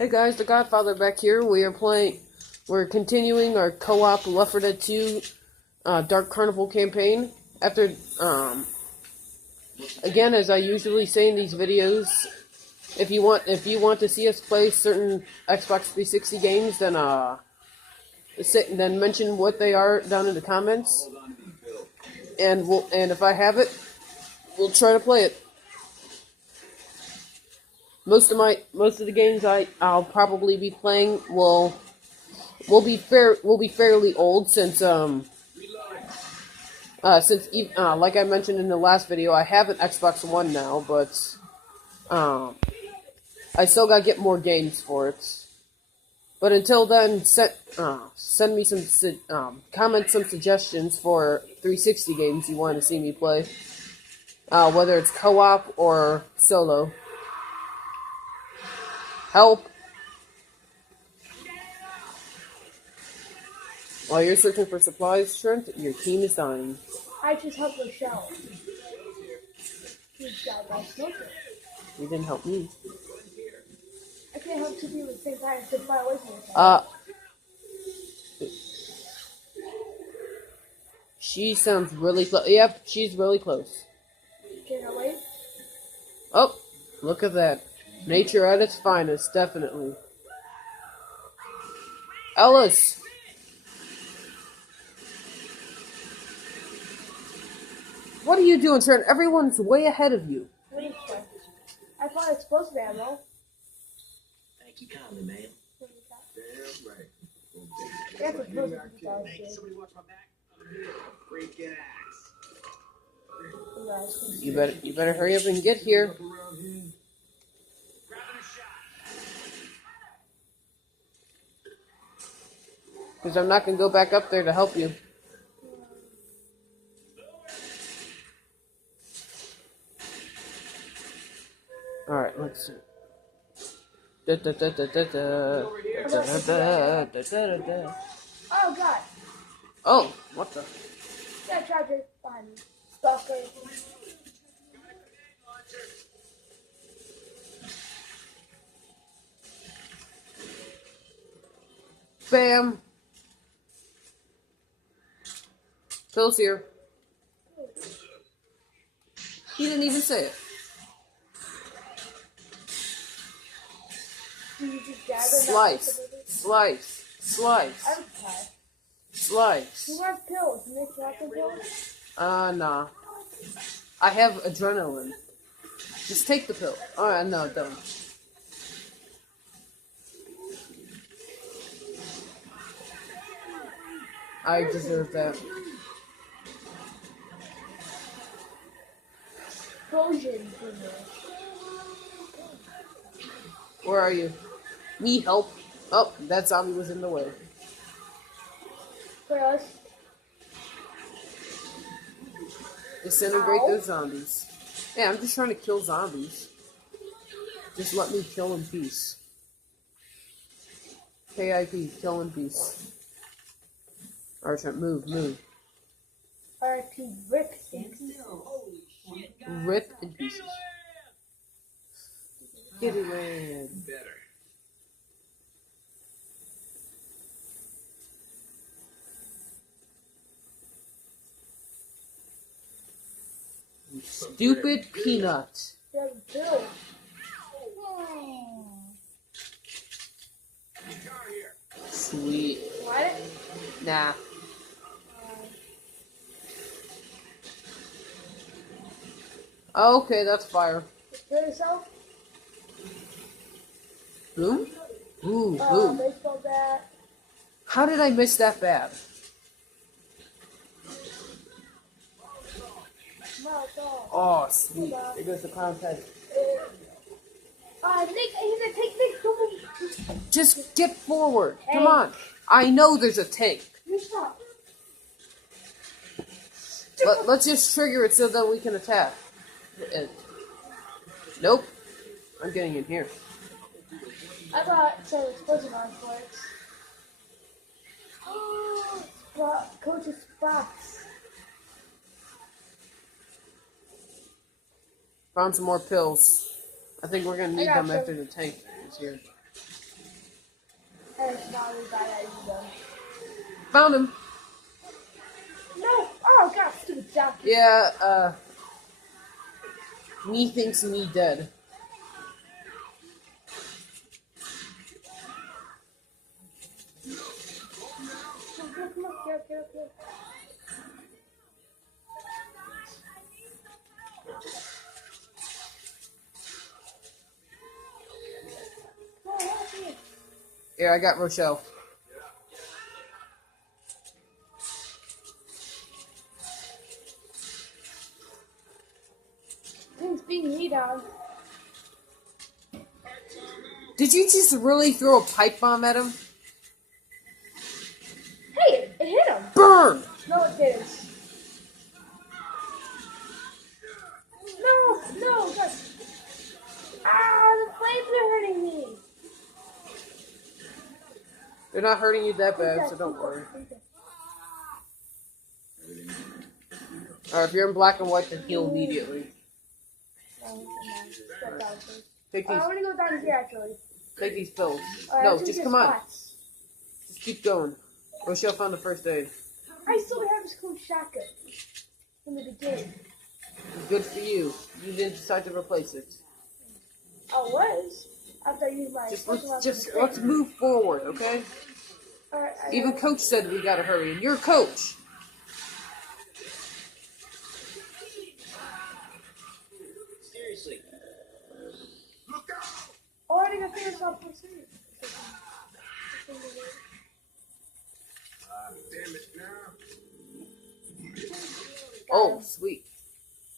Hey guys, the Godfather back here. We're continuing our co-op L4D2 Dark Carnival campaign. After, again, as I usually say in these videos, if you want to see us play certain Xbox 360 games, then mention what they are down in the comments, and if I have it, we'll try to play it. Most of the games I'll probably be playing will be fairly old since like I mentioned in the last video, I have an Xbox One now, but I still gotta get more games for it. But until then, send me some comment some suggestions for 360 games you want to see me play, whether it's co-op or solo. Help! While you're searching for supplies, Trent, your team is dying. I just helped Michelle. She's died by smoking. You didn't help me. I can't help two people at the same time. It's just far away from yourself. She sounds really close. Yep, she's really close. Can I wait? Oh, look at that. Nature at its finest, definitely. Ellis! What are you doing, Trent? Everyone's way ahead of you. I thought it's supposed to be ammo. Thank you kindly, ma'am. Damn right. That's a perfect. Somebody watch my back. Great gas. You better hurry up and get here. Because I'm not going to go back up there to help you. Alright, let's see. Oh god. Oh, what the? Yeah, charger behind me. Stalker. Bam! Phil's here. He didn't even say it. Slice. Slice. Slice. Okay. Slice. You want pills? You make nothing pills? Nah. I have adrenaline. Just take the pill. Alright, no, don't. I deserve that. Explosion. Where are you? Me help. Oh, that zombie was in the way. For us. Disintegrate those zombies. Yeah, I'm just trying to kill zombies. Just let me kill in peace. KIP, kill in peace. Alright, Trent, move. R.I.P. Rick. Rip in pieces. Get it in. Better. You stupid peanut. Bill. Sweet. What? Nah. Okay, that's fire. Kill yourself? Boom? Ooh, boom. Baseball bat. How did I miss that bad? Oh, sweet. There goes the contest. Nick, he's a take Nick. Just get forward. Come on. I know there's a tank. Let's just trigger it so that we can attack. Nope. I'm getting in here. I brought some explosion on for it. Oh, Coach's box. Found some more pills. I think we're gonna need them after the tank is here. And it's not as bad as you done. Found him. No! Oh god, stupid jockey. Yeah, me thinks me dead. Come on, get up. Come on, help me. Here, I got Rochelle. Things beating me down. Did you just really throw a pipe bomb at him? Hey, it hit him. Burn! No, it didn't. No, God. Ah, the flames are hurting me. They're not hurting you that bad, so don't worry. Alright, if you're in black and white, then heal immediately. Take I these, want to go down here actually. take these pills. Alright, No, let's just do come on. spots. Just keep going. Rochelle found the first aid. I still have this cool shotgun from the beginning. Good for you. You didn't decide to replace it. I was after I used my. Let's move forward, okay? Alright, Even Coach said we gotta hurry, and you're Coach. Seriously. Oh, I didn't finish off my series. Damn it now. Oh, sweet.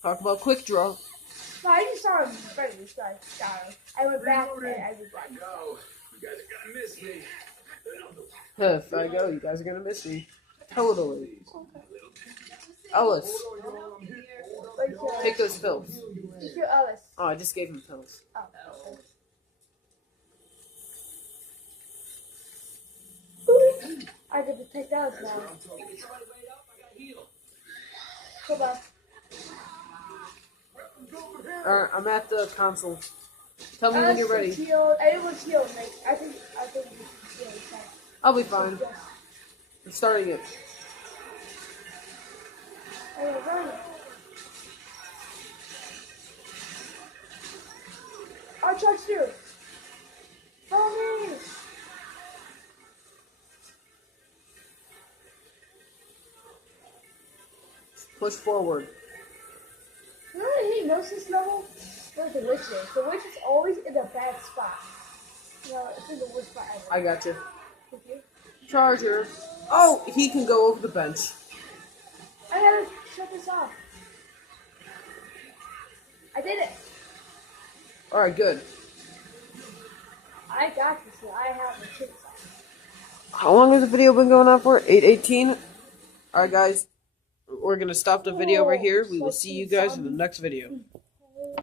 Talk about quick draw. No, I just saw him fighting this guy. Got him. I went back and I was like, No, you guys are gonna miss me. If I go, you guys are gonna miss me. Totally. Ellis, take those pills. just do Ellis. Oh, I just gave him pills. Oh, okay. I get to take Ellis now. Come on. Alright, I'm at the console. Tell me when you're ready. Healed. Everyone's healed. Like, I think we can heal. I'll be fine. I'm starting it. I gotta run. I'll charge through. Follow me. Push forward. You know what I hate most this level? Like the witch is. The witch is always in a bad spot. You know, it's in the worst spot ever. I got you. Thank you. Charger. Oh, he can go over the bench. I gotta shut this off. I did it. Alright, good. I got this. I have the chips off. How long has the video been going on for? 8:18? Alright, guys. We're going to stop the video right here. We will see you guys in the next video.